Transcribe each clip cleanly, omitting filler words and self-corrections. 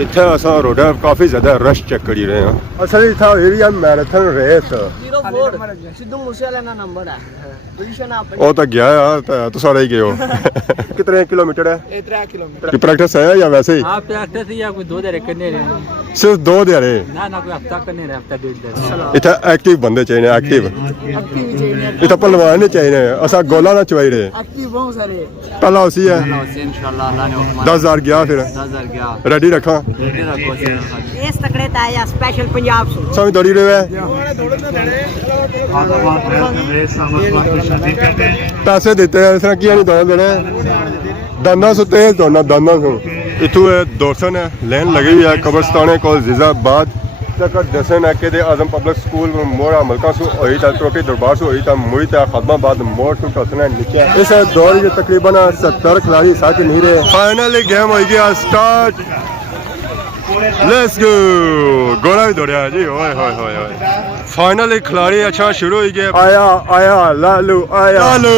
ਇੱਥੇ ਅਸਾਂ ਰੋਡ ਕਾਫੀ ਜ਼ਿਆਦਾ ਰਸ਼ ਚੈੱਕ ਕਰੀ ਰਹੇ ਹਾਂ। ਅਸਲ ਇੱਥੇ ਏਰੀਆ ਮੈਰਾਥਨ ਰੇਸ 04 ਸਿੱਧੂ ਮੂਸੇਵਾਲੇ ਦਾ ਨੰਬਰ ਹੈ ਪੋਜੀਸ਼ਨ ਆਪਣੀ। ਉਹ ਤਾਂ ਗਿਆ ਆ ਤਾਂ ਤੁਸੀਂ ਸਾਰੇ ਹੀ ਗਏ ਹੋ। कितने किलोमीटर है? 3 किलोमीटर की प्रैक्टिस है या वैसे ही? हाँ प्रैक्टिस या कोई 2 दिन करने रहे सिर्फ 2 दिहाड़े? ना कोई हफ्ता करने रहे हफ्ता 2 दिन। इतना एक्टिव बंदे चाहिए एक्टिव। इतना पहलवान नहीं चाहिए असा गोला ना चवाई रहे। एक्टिव बहुत सारे पहला उसी है इंशाल्लाह अल्लाह ने हुक्म 10,000 गया फिर 10,000 गया रेडी रखा रेडी रखो इस तकड़े ताया स्पेशल पंजाब से सब दौड़ी रहे हैं। पैसे देते हैं इस तरह किया नहीं दौड़ देने दाना सो तेज दौड़ना दाना सो इतू दौड़सन है लाइन लगी हुई है कब्रस्तान को जिजाबाद तक दसन है कि आजम पब्लिक स्कूल मोड़ा मलका सो हुई था ट्रोफी दरबार सो हुई था मुड़ी था खदमाबाद मोड़ सो टसना नीचे इस दौड़ के तकरीबन 70 खिलाड़ी साथ नहीं रहे। फाइनली गेम हो गया स्टार्ट। लेट्स गो गोला भी दौड़िया जी। ओए होए होए होए फाइनली खिलाड़ी अच्छा शुरू हो गया। आया आया लालू आया लालू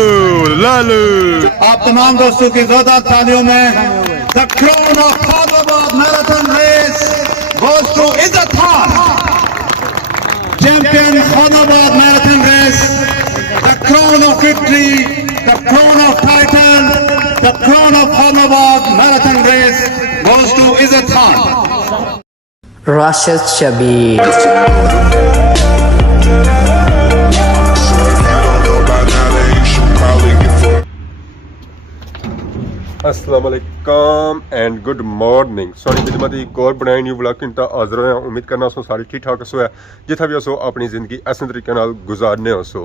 लालू। आप तमाम दोस्तों की जोरदार तालियों में the crown of Faizabad marathon race goes to Izzat Khan champion Faizabad marathon race. The crown of victory the crown of title the crown of Faizabad marathon race goes to Izzat Khan Rashid Shabir। अस्सलाम वालेकुम एंड गुड मॉर्निंग। सॉरी खिदमत एक और बनाई new blog इंटा हाज़र होया। उम्मीद करना सो सारी ठीक ठाक सो है जिथा भी असो अपनी ज़िंदगी ऐसे तरीके नाल गुजारने हो सो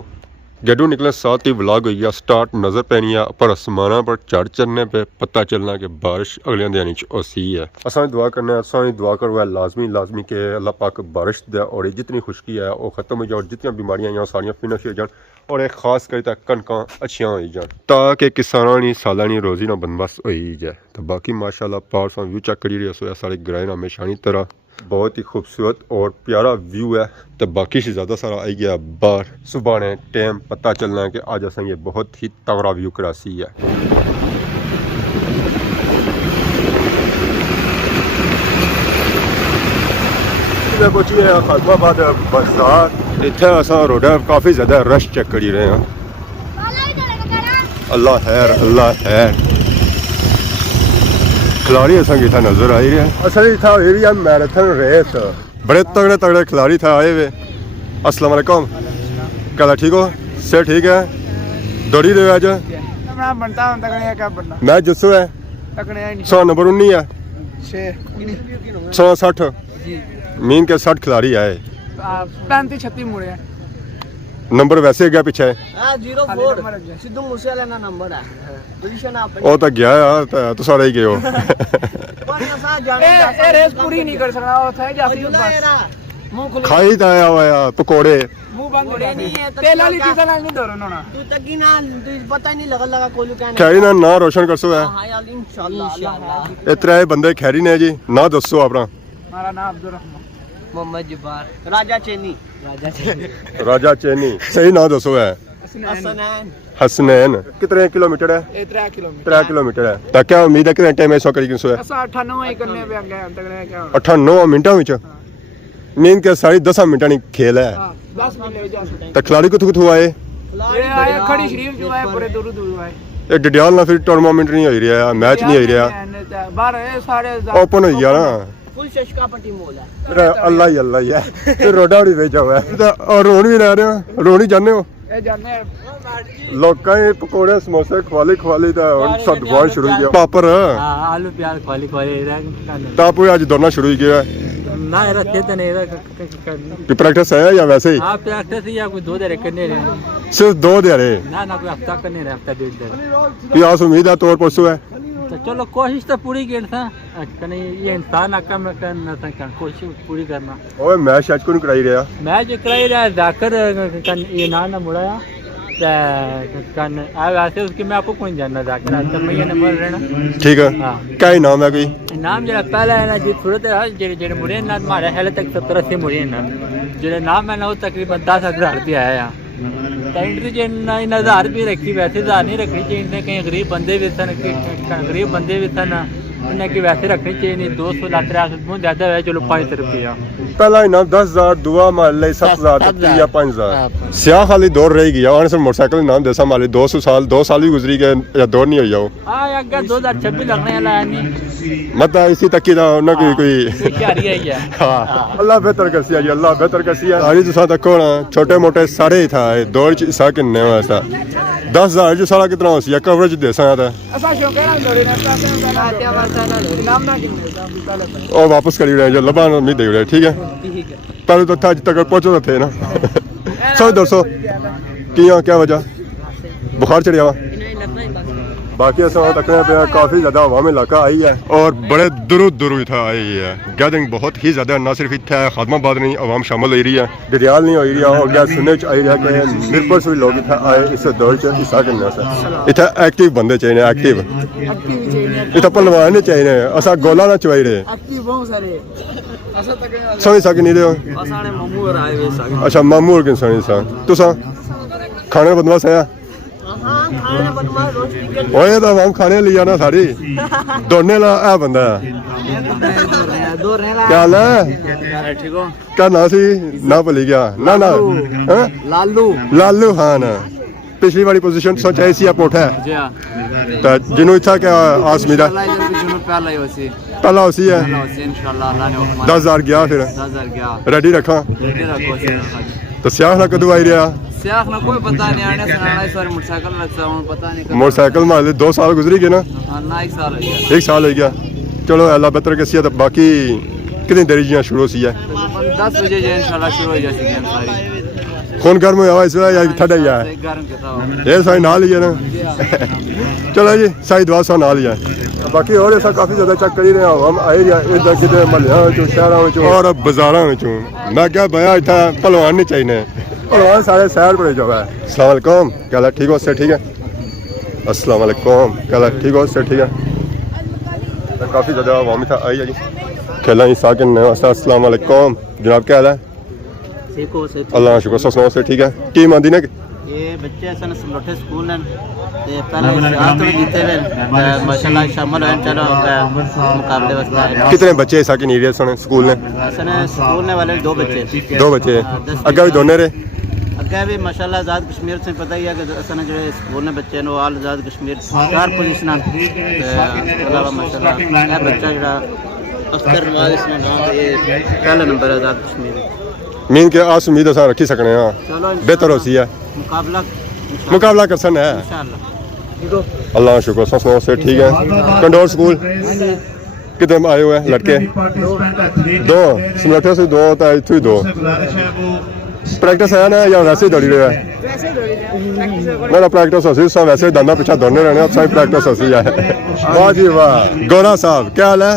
गड्डू निकले साथ ही व्लॉग हुई स्टार्ट नज़र पैनी है पर आसमाना पर चढ़ चढ़ने पे पता चलना कि बारिश अगले दिन सी है। असा दुआ करने असा दुआ करो है लाजमी लाजमी कि अल्लाह पाक बारिश दे और जितनी खुशकी है वो ख़त्म हो जाए और जितनी बीमारियां हैं सारियां फिनिश हो जाए और एक खास कर कणकां अच्छियां हो जाए ताकि किसानों की सालानी रोजी ना बंदोबस्त हो जाए। तो बाकी माशाल्लाह पावर व्यू चेक करी रही हो सारे ग्राइन हमेशा तरह बहुत ही खूबसूरत और प्यारा व्यू है। तो बाकी से ज़्यादा सारा आई गया बाहर सुबह ने टाइम पता चलना है कि आज असा ये बहुत ही तगड़ा व्यू करासी है। पहुंची है खदमाबाद बाजार। इतना असा रोड काफ़ी ज़्यादा रश चेक करी रहे हैं। अल्लाह खैर अल्लाह खैर खिलाड़ी असा इतना नजर आई रहे हैं। असल था एरिया मैराथन रेस बड़े तगड़े तगड़े खिलाड़ी था आए हुए। अस्सलाम वालेकुम क्या ठीक हो से ठीक है दौड़ी रहे आज मैं जुस्सो है 100 नंबर 19 है 160 मीन के 60 खिलाड़ी आए 35-36 मुड़े नंबर वैसे गया पीछे 04 सिद्धू मूसेवाले ਦਾ ਨੰਬਰ ਹੈ ਪੋਜੀਸ਼ਨ ਆਪਣੀ। ਉਹ ਤਾਂ ਗਿਆ ਆ ਤਾਂ ਤੁਸੀਂ ਸਾਰੇ ਹੀ ਗਏ ਹੋ। ਇਹ ਰੇਸ ਪੂਰੀ ਨਹੀਂ ਕਰ ਸਕਦਾ ਉੱਥੇ ਜਾਸੀ ਮੂੰਹ ਖੁੱਲੇ ਖਾਈ ਤਾਂ ਆਇਆ ਹੋਇਆ ਪਕੌੜੇ ਮੂੰਹ ਬੰਦ ਹੋ ਨਹੀਂ ਹੈ ਤੇਲ ਵਾਲੀ ਚੀਜ਼ਾਂ ਨਾਲ ਨਹੀਂ ਡਰਨ ਹੋਣਾ ਤੂੰ ਤੱਕੀ ਨਾ ਪਤਾ ਹੀ ਨਹੀਂ ਲਗਾ ਕੋਲੂ कहने ਖੈਰੀ ਨਾ ਨਾਂ ਰੋਸ਼ਨ ਕਰਸੋ ਹੈ। ਹਾਂ ਯਾਰ इंशाल्लाह ਇਹ ਤਰੇ ਬੰਦੇ ਖੈਰੀ ਨੇ ਜੀ ਨਾਂ ਦੱਸੋ ਆਪਣਾ। हमारा नाम अब्दुल रहमान मोहम्मद जब्बार राजा चेनी राजा चेनी सही नाम दसो है। हसनैन हसनैन कितने किलोमीटर है? 3 किलोमीटर 3 किलोमीटर है। तो क्या उम्मीद है कि टाइम ऐसा करी सो है? ऐसा 98 ही करने पे आ गया तक रह क्या 98 मिनटों में मीन के सारी 10 मिनटों की खेल है। 10 मिनट ले जा सकते तो खिलाड़ी कुछ आए ये आए खड़ी शरीफ जो आए पूरे दूर आए ये डडियाल ना फिर टूर्नामेंट नहीं हो रहा मैच नहीं हो रहा बाहर सारे ओपन हो गया ना फुल शशका पट्टी मोल है फिर अल्लाह ही है फिर रोडा भी भेजा हुआ है और रोन भी ला रहे हो रोन ही जाने हो ये जाने लोकां ने पकोड़े समोसे खवाली दा सब दुकान शुरू हो गया पापर आलू प्याज खवाली खवाली ताप आज दौड़ना शुरू हो गया ना रखे तो नहीं कि प्रैक्टिस है या वैसे ही? हाँ प्रैक्टिस या कोई 2 दिन करने रहे सिर्फ 2 दिहाड़े ना कोई हफ्ता करने रहे हफ्ता 2 दिन। की आस उम्मीद है तौर परसों है तो चलो कोशिश तो पूरी करना कहीं ये इंसान आकम करना कोशिश पूरी करना। ओए मैच आज को कराई रहा मैच कराई रहा जाकर ये ना मुड़ाया कन वैसे उसकी मैं आपको कोई जानना जाकर अच्छा मैं नंबर रहना ठीक है। हाँ क्या इनाम है कोई नाम जरा पहला है ना जी सूरत जेड़े जेड़े मुड़े ना हमारे हाल तक 70-80 मुड़े ना जेड़े नाम है ना वो तकरीबन 10,000 रुपया आया एंट्री च इन्ना 1000 रुपये रखी वैसे 1000 नहीं रखनी चाहिए कहीं गरीब बंदे भी सन गरीब बंदे भी सन ने कि वैसे रखनी चाहिए नहीं 200 लाख बहुत ज़्यादा है चलो 5 रुपया ਪਹਿਲਾ ਇਨਾਮ 10000 ਦੁਆ ਮਾਲ ਲਈ 7000 ਤੇ ਜਾਂ 5000 ਸਿਆਹ ਖਾਲੀ ਦੌੜ ਰਹੀ ਗਿਆ ਉਹਨੇ ਸਿਰ ਮੋਟਰਸਾਈਕਲ ਨਾਮ ਦੇਸਾ ਮਾਲੇ 200 ਸਾਲ 2 ਸਾਲ ਵੀ ਗੁਜ਼ਰੀ ਗਏ ਜਾਂ ਦੌੜ ਨਹੀਂ ਹੋਈ ਜਾਓ हाँ अगर 2026 लगने वाला है नहीं ਮਤਾ ਇਸੀ ਤੱਕੀ ਦਾ ਉਹਨਾਂ ਕੋਈ क्या रही है ये हाँ अल्लाह बेहतर कर सिया जी अल्लाह बेहतर कर सिया आज तुसा तको ना छोटे मोटे सारे ही था दौड़ च हिस्सा किन्ने वास्ता 10000 जो सारा कितना हो सिया कवरेज दे सा था असा क्यों कह रहा दौड़ी ना क्या वास्ता ना नाम ना कि और वापस करी रहे जो लबान नहीं दे रहे ठीक है पहले तो था अज तक पहुंचो थे ना सौ 200 किया क्या वजह बुखार चढ़िया वा बाकी ऐसा तकने पे काफ़ी ज़्यादा अवाम इलाका आई है और बड़े दूर था आई है गैदरिंग बहुत ही ज़्यादा ना सिर्फ इतना खादमाबाद नहीं अवाम शामिल हो रही है डरियाल नहीं हो रही है और क्या सुनने आई रहा है कि मिरपुर से भी लोग इतना आए इस दौड़ से हिस्सा करने से इतना एक्टिव बंदे चाहिए एक्टिव इतना पहलवान नहीं चाहिए असा गोला ना चुवाई रहे एक्टिव बहुत सारे असा तक समझ सक नहीं रहे असाने मामू और आए वे सागे अच्छा मामू और किन समझ सा तुसा खाने बदमाश है हां खाने बदमाश रोज टिकट ओए तो हम खाने लिया ना सारी दौड़ने ला आ बंदा दो रहला क्या हाल है ठीक हो क्या ना सी ना भुली गया ना ना हैं? लालू लालू खान पिछली वाली पोजीशन सोचा ऐसी आप उठा जी हाँ तो जिन्हों इच्छा क्या आस मेरा पहला ही वैसे पहला उसी है इंशाल्लाह अल्लाह ने हुक्म 10000 गया फिर 10,000 गया रेडी रखा रेडी रखो तो सियाह ना कदू आई रहा सियाह ना कोई पता नहीं आने सुनाना इस बार मोटरसाइकिल रखता हूँ पता नहीं कब मोटरसाइकिल मार 2 साल गुजरी गए ना हाँ, ना 1 साल हो गया 1 साल हो गया चलो अल्लाह बेहतर के सिया तो बाकी कितनी देरी जियां शुरू सी है 10 बजे जो इंशाल्लाह शुरू हो जाएगी गेम सारी खून गर्म हुआ इस वे या ठंडा ही है गर्म के था ये साई नाल ही है ना चलो जी साई दवा सौ नाल ही है बाकी और ऐसा काफी ज्यादा चेक कर ही रहे हम आई रहा इधर किधर महल्लों चो शहरों और बाजारों में मैं क्या भैया इतना पहलवान नहीं चाहिए पहलवान सारे शहर पर जो है अस्सलाम वालेकुम क्या हाल है ठीक हो से ठीक है अस्सलाम वालेकुम क्या हाल है ठीक हो से ठीक है तो काफी ज्यादा अवामी था आई है जी खेला ही साकिन अस्सलाम वालेकुम जनाब क्या हाल है सीखो से अल्लाह शुक्र सुनाओ से ठीक है टीम आंदी ने ये बच्चे सन लोटे स्कूल हैं ते पहले साथ में जीते हुए माशाल्लाह शामिल हुए चलो मुकाबले वास्ते कितने बच्चे साकिन एरिया सुने स्कूल ने सन स्कूल ने वाले 2 बच्चे 2 बच्चे अगे भी दोनों रे अगे भी माशाल्लाह आज़ाद कश्मीर से पता ही है कि असन जो स्कूल ने बच्चे ने आल आज़ाद कश्मीर 4 पोजीशन अलावा माशाल्लाह ये बच्चा जो अख्तर नवाज इसमें नाम ये पहला नंबर है आज़ाद कश्मीर मीन के आस उम्मीद असा रखी सकने हां चलो बेहतर होसी है मुकाबला कर सकना है इंशाल्लाह अल्लाह शुक्र सुनाओ से ठीक है कंडोर स्कूल कितने आए हुए हैं लड़के 2 समझौते से 2 तो इतने 2 प्रैक्टिस है ना या वैसे ही दौड़ी रहे हैं वैसे दौड़ी जाए मेरा प्रैक्टिस होती सब वैसे दाना पीछा दौड़ने रहने अब सारी प्रैक्टिस होती है वाह जी वाह गौरा साहब क्या हाल है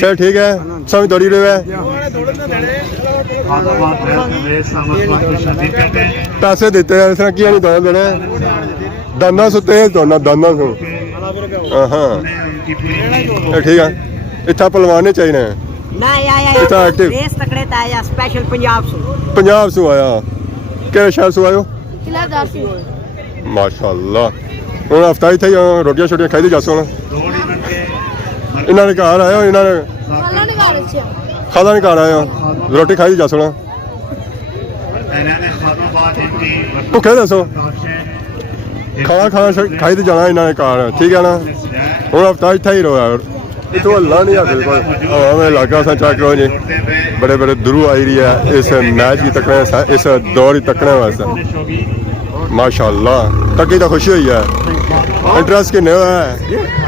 सर ठीक है सब दौड़ी रहे हैं पैसे देते हैं इस तरह किया नहीं दौड़ने देने दाना सु तेज दौड़ना दाना सु हाँ ठीक है इतना पहलवान नहीं चाहिए ना इतना एक्टिव रेस तकड़े ता आया स्पेशल पंजाब सु आया किहड़े शहर सु आयो किला सी माशाअल्लाह ਹੁਣ ਹਫਤਾ ਇੱਥੇ ਹੀ ਰੋਟੀਆਂ ਛੋਟੀਆਂ ਖਾਈ ਦੀ ਜਾਸੋ ਨਾ ਇਹਨਾਂ ਦੇ ਘਰ ਆਇਆ ਇਹਨਾਂ ਨੇ ਖਾਲਾ ਨੇ ਘਰ ਆਇਆ ਰੋਟੀ ਖਾਈ ਦੀ ਜਾਸੋ ਨਾ ਭੁੱਖੇ ਦੱਸੋ ਖਾਣਾ ਖਾਈ ਤੇ ਜਾਣਾ ਇਹਨਾਂ ਦੇ ਘਰ ਠੀਕ ਹੈ ਨਾ ਹੁਣ ਹਫਤਾ ਇੱਥੇ ਹੀ ਰੋਇਆ इतो अल्लाह नहीं है बिल्कुल हमें इलाका सा चेक करो जी बड़े बड़े दुरू आई रही है इस मैच की तकने इस दौर की तकने वास्ते माशाअल्लाह तकी तो खुशी हुई है इंटरेस्ट किन्ने हो है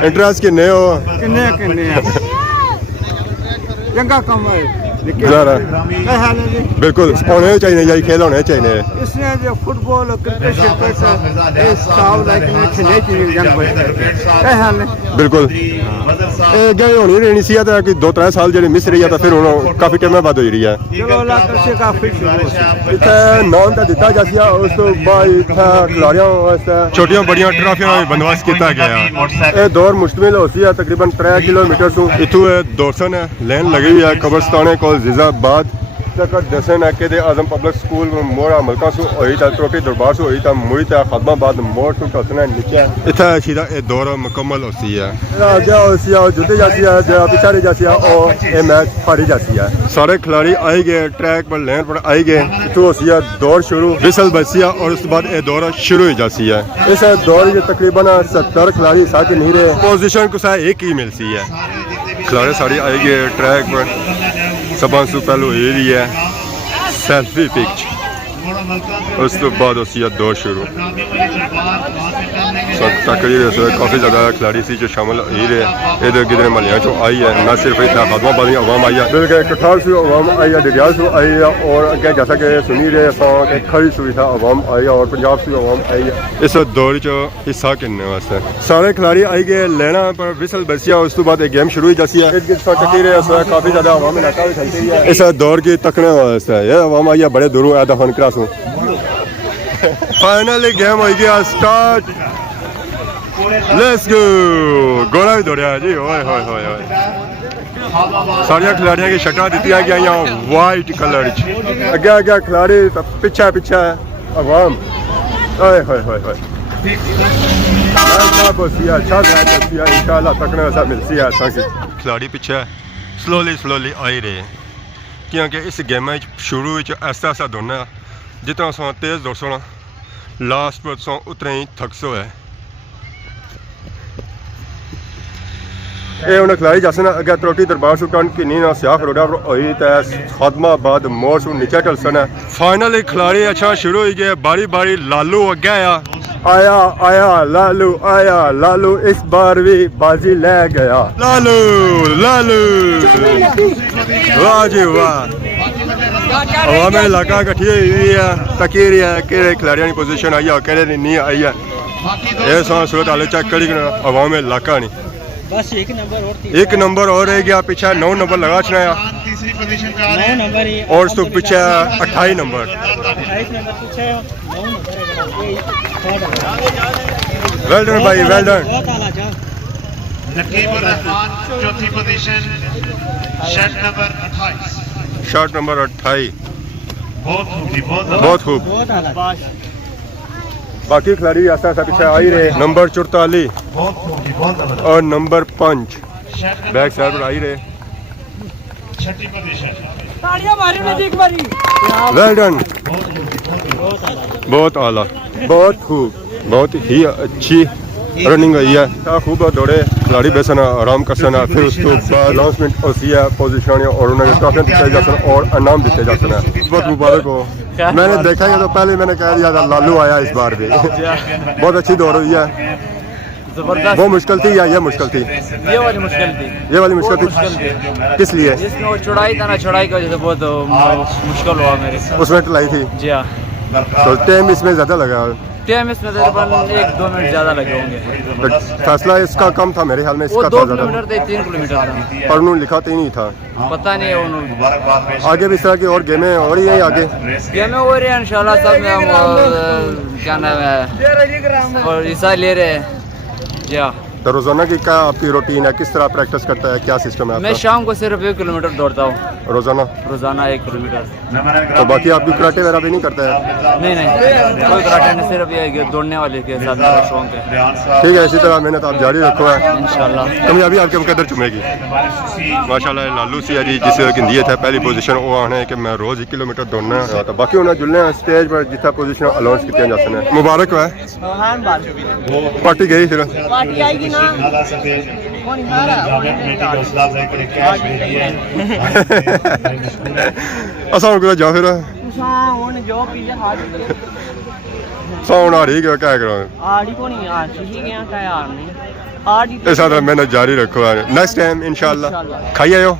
इंटरेस्ट किन्ने हो चंगा कम है जरा बिल्कुल होने चाहिए जी खेल होने चाहिए इसने जो फुटबॉल क्रिकेट शिरकत है साव लाइक ने खेलने चाहिए जन बच्चे हाल बिल्कुल गए होनी रहनी सी तो कि 2-3 साल जेह्ड़ी मिस रही है तो फिर हुण काफी टाइम बाद हो रही है चलो अल्लाह करशे काफी इत्थे नाम तो दिता जा उस तो बाद इत्थे खिलाड़ियों वास्ते छोटियां बड़ियां ट्रॉफियां दा बंदोबस्त किया गया ये दौड़ मुश्तमिल होसी है तकरीबन 3 किलोमीटर तो इत्थों दौड़सन लेन लगी हुई है कब्रस्तान को जिजाबाद तक दसन है कि आजम पब्लिक स्कूल मोड़ा मलका सु होई था ट्रॉफी दरबार सु होई था मुई था खदमाबाद मोड़ टू टसना नीचे इतना सीधा ये दौरा मुकम्मल होती है आगे होती है जुटे जाती है जो पिछाड़ी जाती है और ये मैच हारी जाती है सारे खिलाड़ी आई गए ट्रैक पर लेन पर आई गए तो होती है दौड़ शुरू विसल बची है और उसके बाद ये दौरा शुरू हो जाती है इस दौड़ के तकरीबन 70 खिलाड़ी साथ नहीं रहे पोजीशन को सा एक ही मिलती है खिलाड़ी सारी आई गए ट्रैक पर सबसे से पहले ये है सेल्फी पिच उस तो बाद होती है दौड़ शुरू तकरीर काफ़ी ज़्यादा खिलाड़ी सी जो शामिल ही रहे इधर किधर मलिया जो आई है न सिर्फ इतना खदमाबाद की अवाम आई है बल्कि कठार से अवाम आई है डिडियाल से आई है और अगर जैसा कि सुनी रहे कि खड़ी सुविधा अवाम आई है और पंजाब से अवाम आई है इस दौड़ जो हिस्सा करने वास्ते सारे खिलाड़ी आई गए लेना पर विसल बसिया उस तो बाद एक गेम शुरू ही जाती है तकरीर काफ़ी ज़्यादा अवाम इलाका भी चलती है इस दौड़ की तकने वास्ते ये अवाम आई है बड़े दूरों आया दफन क्रास हूँ फाइनली गेम हो गया स्टार्ट लेट्स गो गोला भी दौड़िया जी ओए होए होए होए सारिया खिलाड़ियों की शर्टा दी गई वाइट कलर अगे अगे खिलाड़ी पिछा पिछा अवाम ओए होए होए होए इंशाल्लाह तकने ऐसा मिलती है असा खिलाड़ी पिछे स्लोली स्लोली आई रहे क्योंकि इस गेम शुरू ऐसा ऐसा दौड़ना जितना सो तेज़ दौड़ सोना लास्ट पर सो उतने ही थक सो है ये उन्हें खिलाड़ी जैसे ना अगर त्रोटी दरबार सु टन की नीना सियाख रोडा पर हुई तैस खदमाबाद मोड़ सु नीचे टलसन है फाइनली खिलाड़ी अच्छा शुरू हो गए बारी बारी लालू अगे आया आया लालू इस बार भी बाजी ले गया लालू लालू वाह जी वाह अवाम इलाका कट्ठी हुई है तकीर है कि खिलाड़ियों की पोजीशन आई है कहने नहीं आई है ये सूरत हाल चेक करी अवाम इलाका नहीं बस एक नंबर और रह गया पीछे 9 नंबर लगा छड़ाया और उसको पीछे 28 नंबर वेल डन भाई वेल डन नकीबुर रहमान चौथी पोजीशन शर्ट नंबर 28 बहुत खूब बाकी खिलाड़ी ऐसा ऐसा पीछे आ ही रहे नंबर 44 और नंबर 5 बैक साइड पर आ ही रहे वेल डन बहुत आला बहुत खूब बहुत ही अच्छी रनिंग हुई है खूब दौड़े खिलाड़ी बेसना आराम करना फिर उसको बाद अनाउंसमेंट होती है पोजीशन और उन्हें ट्रॉफी दिखाई जा और इनाम दिए जा बहुत मुबारक हो मैंने देखा ही तो पहले मैंने कह दिया था लालू आया इस बार भी बहुत अच्छी दौड़ हुई है वो मुश्किल थी या ये मुश्किल थी ये वाली मुश्किल थी किस लिए जिसमें वो चढ़ाई था ना चढ़ाई की वजह से बहुत मुश्किल हुआ मेरे उसमें टलाई थी जी हाँ तो टाइम इसमें ज़्यादा लगा टाइम इसमें तकरीबन 1-2 मिनट ज़्यादा लगे होंगे फैसला इसका कम था मेरे ख्याल में वो इसका 2 था ज़्यादा किलोमीटर थे 3 किलोमीटर था पर उन्होंने लिखा तो ही नहीं था पता नहीं उन्होंने आगे भी इस तरह की और गेमें हो रही हैं आगे गेमें हो रही है इंशाल्लाह सब में हम क्या नाम है और हिस्सा ले रहे हैं जी हाँ तो रोजाना की क्या आपकी रूटीन है किस तरह प्रैक्टिस करता है क्या सिस्टम है मैं आपका शाम को सिर्फ 1 किलोमीटर दौड़ता हूँ रोजाना रोजाना 1 किलोमीटर तो बाकी आपकी कराटे वगैरह भी नहीं करता है नहीं कोई कराटे नहीं सिर्फ ये दौड़ने वाले के साथ मेरा शौक है ठीक है इसी तरह मेहनत आप जारी रखो है इंशाल्लाह कामयाबी आपके मुकद्दर चुमेगी माशाल्लाह लालू सिया जी जिस दी है पहली पोजीशन वो आने कि मैं रोज 1 किलोमीटर दौड़ना है तो बाकी उन्हें जुलने स्टेज पर जितना पोजीशन अनाउंस किया जा सकते हैं मुबारक है पार्टी गई फिर पार्टी आएगी ना कौन हारा असा कुछ जा फिर ਹੁਣ ਜੋ ਪੀਲੇ ਹਾਰ साउंड आ रही क्या करो आड़ी को नहीं यार ठीक है क्या यार नहीं आड़ी ऐसा तो मेहनत जारी रखो नेक्स्ट टाइम इंशाल्लाह खाई आयो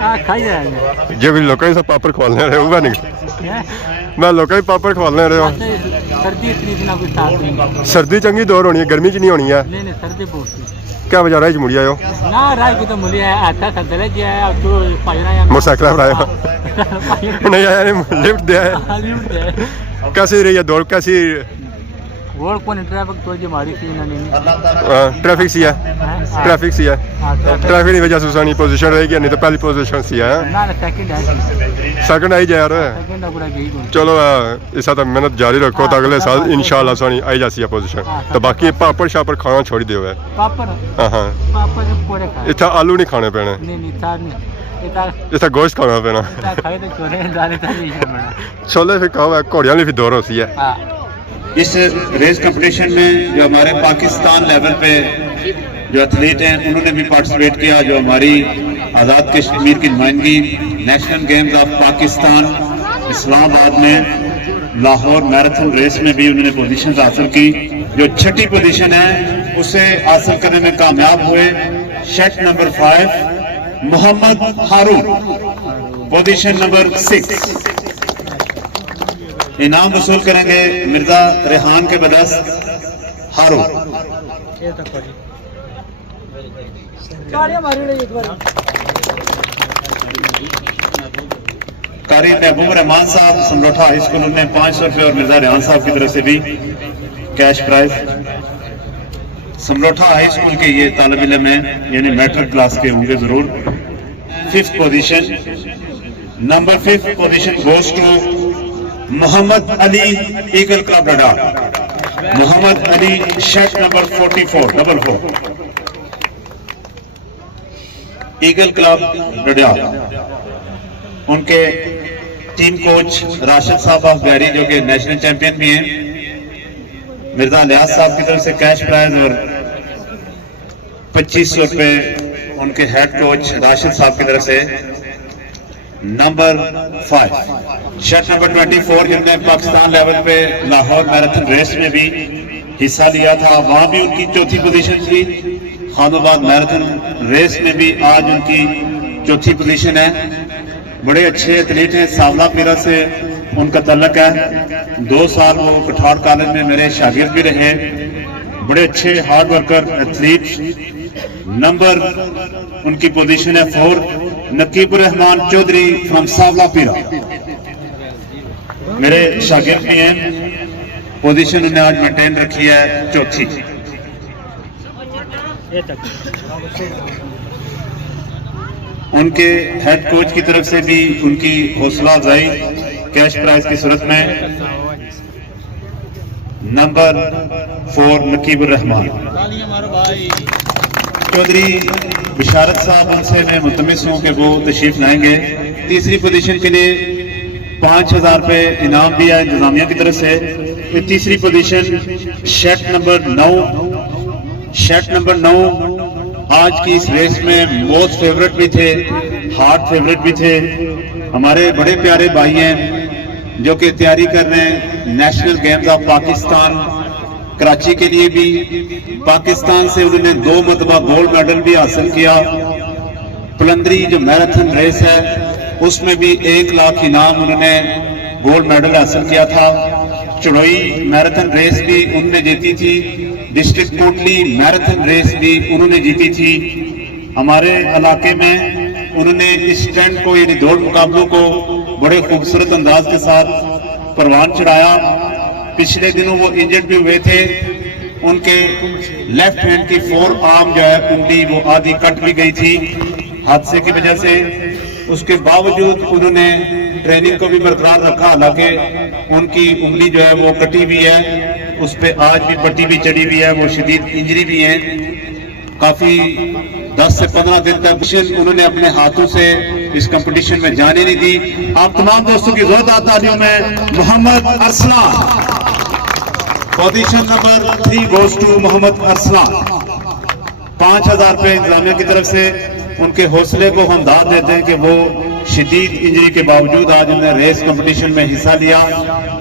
हाँ खाई जाएंगे जे भी लोगों से पापड़ खोलने रहे हुआ नहीं मैं लोगों के पापड़ खोलने रहे हो सर्दी इतनी बिना कुछ साथ नहीं सर्दी चंगी दौर होनी है गर्मी च नहीं होनी है नहीं सर्दी बहुत क्या वजह रही मुड़िया हो ना राय को तो मुझे आता खतरे जी है अब तो पायरा या मोटरसाइकिल पर आया नहीं आया नहीं लिफ्ट दिया है कैसी रही है दौड़ कैसी और कौन ट्रैफिक तो जो हमारी थी इन्होंने ट्रैफिक सी है ट्रैफिक सी है हाँ ट्रैफिक की वजह से सानी पोजीशन रहेगी नहीं तो पहली पोजीशन सी है ना सेकंड है सेकंड आई जा यार सेकंड पूरा गई चलो इस तक मेहनत जारी रखो तो अगले साल इंशाल्लाह सानी आई जासी पोजीशन तो बाकी पापड़ शापड़ खाना छोड़ दियो है पापड़ हाँ हाँ पापड़ पूरे खाए इतना आलू नहीं खाने पैने नहीं था नहीं इतना गोश्त खाना पैना खाए तो छोरे डाले था नहीं है छोले फिर कहो है घोड़ियां भी दौर होती है हाँ इस रेस कंपटीशन में जो हमारे पाकिस्तान लेवल पे जो एथलीट हैं उन्होंने भी पार्टिसिपेट किया। जो हमारी आज़ाद कश्मीर की नुमाइंदगी national games of Pakistan Islamabad में लाहौर मैराथन रेस में भी उन्होंने पोजीशन हासिल की। जो छठी पोजीशन है उसे हासिल करने में कामयाब हुए शेट नंबर 5 मोहम्मद हारून, पोजीशन नंबर 6। इनाम वसूल करेंगे मिर्जा रेहान के बदस हारून। कारी महबूब रहमान साहब समरोठा हाई स्कूल ने 500 रुपये और मिर्जा रेहान साहब की तरफ से भी कैश प्राइज। समरोठा हाई स्कूल के ये तालिब इल्म हैं यानी मैट्रिक क्लास के होंगे जरूर। 5th position number 5th position goes to Mohammad Ali Eagle Club Dadal. Mohammad Ali shirt number 44 Eagle Club Dadal. उनके टीम कोच राशिद साहब ऑफ गैरी जो कि नेशनल चैंपियन भी हैं। मिर्जा लियाज साहब की तरफ से कैश प्राइज और 2500 रुपए उनके हेड कोच राशिद साहब की तरफ से। नंबर 5 शर्ट नंबर 24 जिन्होंने पाकिस्तान लेवल पे लाहौर मैराथन रेस में भी हिस्सा लिया था, वहां भी उनकी चौथी पोजीशन थी। खानोबाद मैराथन रेस में भी आज उनकी चौथी पोजीशन है। बड़े अच्छे एथलीट हैं, सावला पीरा से उनका तल्लक है। 2 साल वो कठार कॉलेज में मेरे शागिर्द भी रहे। बड़े अच्छे हार्ड वर्कर एथलीट। नंबर उनकी पोजीशन है 4 नकीबुर रहमान चौधरी फ्रॉम सावला पीरा, मेरे शागिर्द भी हैं। पोजीशन उन्हें आज मेंटेन रखी है चौथी। उनके हेड कोच की तरफ से भी उनकी हौसला अफजाई कैश प्राइज की सूरत में। नंबर 4 नकीबुर रहमान चौधरी बिशारत साहब, उनसे मैं मुतमिस हूं कि वो तशरीफ लाएंगे। तीसरी पोजीशन के लिए 5000 रुपए इनाम दिया इंतजामिया की तरफ से। फिर तीसरी पोजीशन शेट नंबर 9 आज की इस रेस में मोस्ट फेवरेट भी थे, हार्ड फेवरेट भी थे। हमारे बड़े प्यारे भाई हैं जो कि तैयारी कर रहे हैं national games of Pakistan Karachi के लिए भी। पाकिस्तान से उन्होंने 2 मरतबा गोल्ड मेडल भी हासिल किया। पुलंदरी जो मैराथन रेस है उसमें भी 1 लाख इनाम उन्होंने गोल्ड मेडल हासिल किया था। चढ़ोई मैराथन रेस भी उन्होंने जीती थी। डिस्ट्रिक्ट कोटली मैराथन रेस भी उन्होंने जीती थी। हमारे इलाके में उन्होंने इस ट्रेंड को यानी दौड़ मुकाबलों को बड़े खूबसूरत अंदाज के साथ परवान चढ़ाया। पिछले दिनों वो इंजर्ड भी हुए थे। उनके लेफ्ट हैंड की 4 आर्म जो है कुंडली वो आधी कट भी गई थी हादसे की वजह से। उसके बावजूद उन्होंने ट्रेनिंग को भी बरकरार रखा, हालांकि उनकी उंगली जो है वो कटी हुई है, उस पे आज भी पट्टी भी चढ़ी हुई है, वो शदीद इंजरी भी है। काफी 10 से 15 दिन तक उन्होंने अपने हाथों से इस कंपटीशन में जाने नहीं दी। आप तमाम दोस्तों की जोरदार तालियों में Mohammad Arsalan, position number 3 goes to Mohammad Arsalan. 5000 रुपए इंतजामिया की तरफ से। उनके हौसले को हम दाद देते हैं कि वो शदीद इंजरी के बावजूद आज उन्होंने रेस कंपटीशन में हिस्सा लिया।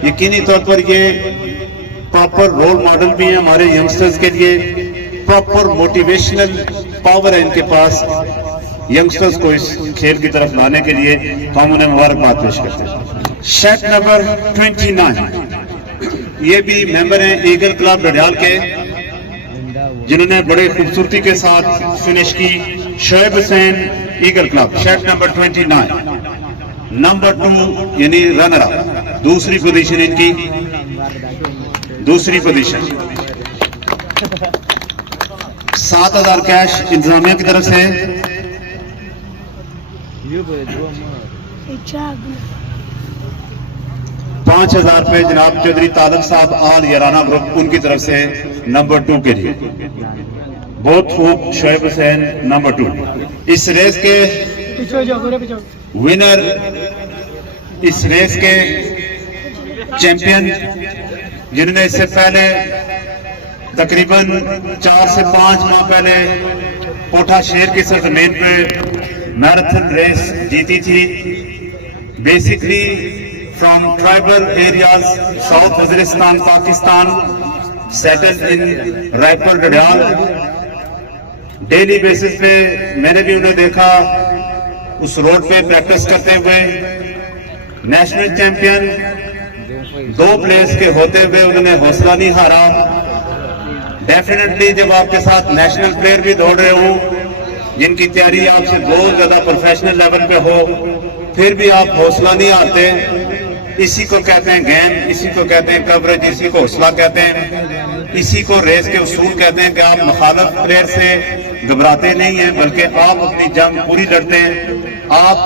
यकीनी तौर पर ये प्रॉपर रोल मॉडल भी है हमारे यंगस्टर्स के लिए। प्रॉपर मोटिवेशनल पावर है इनके पास यंगस्टर्स को इस खेल की तरफ लाने के लिए। हम उन्हें मुबारकबाद पेश करते हैं। शेट नंबर 29 ये भी मेंबर हैं ईगल क्लब डडियाल के, जिन्होंने बड़े खूबसूरती के साथ फिनिश की। शोएब हुसैन ईगल क्लब शेट नंबर 29। नंबर 2 यानी रनर अप, दूसरी पोजीशन इनकी। दूसरी पोजीशन। 7,000 कैश इंतजामिया की तरफ से। 5,000 रुपए जनाब चौधरी तालब साहब आल याराना ग्रुप उनकी तरफ से नंबर 2 के लिए। बहुत खूब शोएब हुसैन नंबर 2। इस रेस के विनर, इस रेस के चैंपियन, जिन्होंने इससे पहले तकरीबन 4 से 5 माह पहले कोठा शेर की सरजमीन पे मैराथन रेस जीती थी, basically from tribal areas south Waziristan Pakistan, settled in Raipur Dadiyal. Daily basis पे मैंने भी उन्हें देखा उस रोड पे प्रैक्टिस करते हुए। नेशनल चैंपियन 2 प्लेस के होते हुए उन्होंने हौसला नहीं हारा। डेफिनेटली जब आपके साथ नेशनल प्लेयर भी दौड़ रहे हो, जिनकी तैयारी आपसे बहुत ज्यादा प्रोफेशनल लेवल पे हो, फिर भी आप हौसला नहीं हारते। इसी को कहते हैं गेम, इसी को कहते हैं कवरेज, इसी को हौसला कहते हैं, इसी को रेस के उसूल कहते हैं कि आप मुखालिफ प्लेयर से घबराते नहीं हैं, बल्कि आप अपनी जंग पूरी लड़ते हैं। आप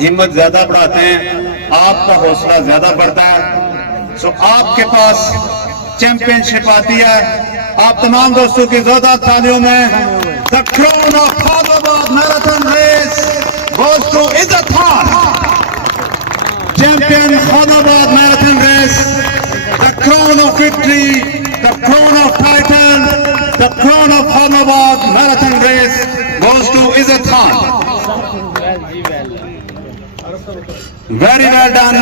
हिम्मत ज्यादा बढ़ाते हैं, आपका हौसला ज्यादा बढ़ता है। सो आपके पास चैंपियनशिप आती है। आप तमाम दोस्तों की जोरदार तालियों में the crown of Khadabad marathon race goes to Izzat Khan, champion Khadabad marathon race. The crown of victory, the crown of title, the crown of Khadabad marathon race goes to Izzat Khan. Very well done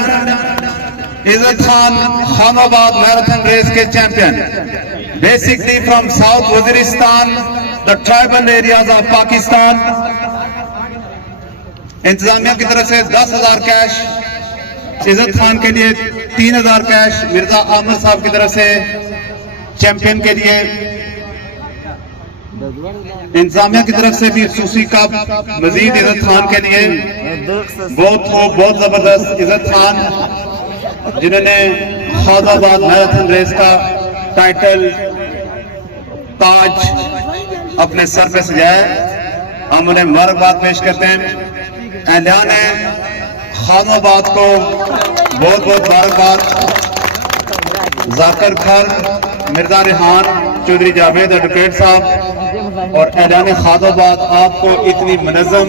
Izzat Khan, Khanabad marathon race के champion, basically from south Waziristan, the tribal areas of Pakistan. इंतजामिया की तरफ से 10,000 cash इज्जत खान के लिए, 3,000 cash Mirza Aamir साहब की तरफ से चैंपियन के लिए। इंतजामिया की तरफ से भी सूसी कप मजीद इज्जत खान के लिए। बहुत खूब, बहुत जबरदस्त इज्जत खान, जिन्होंने खादाबाद मैराथन रेस का टाइटल ताज अपने सर पे सजाया। हम उन्हें मुबारकबाद पेश करते हैं। एहलियान खादाबाद को बहुत बहुत मुबारकबाद। जाकिर खर, मिर्जा रिहान, चौधरी जावेद एडवोकेट साहब और एहलियान खादाबाद, आपको इतनी मुनज़्ज़म,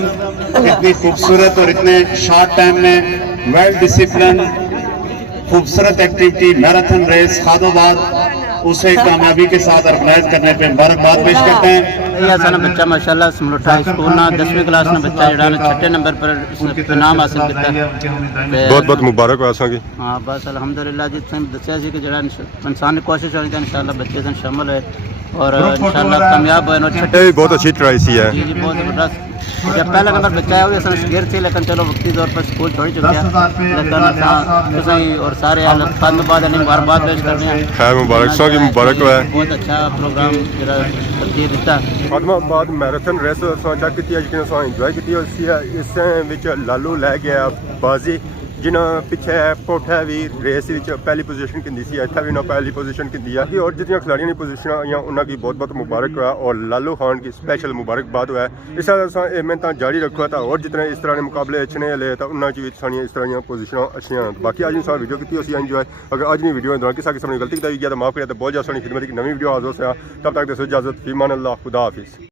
इतनी खूबसूरत और इतने शॉर्ट टाइम में वेल डिसिप्लिन खूबसूरत एक्टिविटी मैराथन रेस खादाबाद उसे कामयाबी के साथ ऑर्गेनाइज करने पे मुबारकबाद पेश करते हैं। साना बच्चा माशाल्लाह समलोटा स्कूल ना 10वीं क्लास में बच्चा जड़ा ने 6 नंबर पर नाम हासिल किया। बहुत बहुत मुबारक हो असां की। हाँ बस अल्हम्दुलिल्लाह जी तुम दस्या सी कि जड़ा इंसान ने कोशिश होनी चाहिए इंशाल्लाह बच्चे से शामिल है और इंशाल्लाह कामयाब होए। ये बहुत अच्छी ट्राई सी है। जी बहुत जबरदस्त। जब पहला नंबर बच्चा है वो असल शेर थे, लेकिन चलो वक्ती तौर पर स्कूल छोड़ चुके हैं, लेकिन सही और सारे खादाबाद ने मुबारकबाद पेश करने हैं। खैर मुबारक सो की मुबारक हो। बहुत अच्छा प्रोग्राम जरा तरतीब दिता। खादाबाद मैराथन रेस असां चेक की, यकीन असां इंजॉय की। इस विच लालू लै गया बाजी, जिन्हें पिछे कोठा भी रेस पहली पोजीशन कीती सी, इत्थे भी ना पहली पोजीशन कीती है और जितनी खिलाड़ियों की पोजीशन आई उन्होंने बहुत बहुत मुबारक हुआ और लालू खान की स्पेशल मुबारकबाद हुआ है। इस मेहनत जारी रखो तो और जितने इस तरह के मुकाबले अच्छे ले तो उन्होंने साड़ियाँ इस तरह पोजीशन अच्छी। बाकी अज वीडियो की इंजॉय। अगर अज की वीडियो दौरान किसी किस्म की गलती की गई तो माफ़ करें तो बहुत ज़्यादा सोनी खिदमत की नवी वीडियो हाजिर से। तब तक दसो इजाजत, फीमान अल्लाह, खुदा हाफिज़।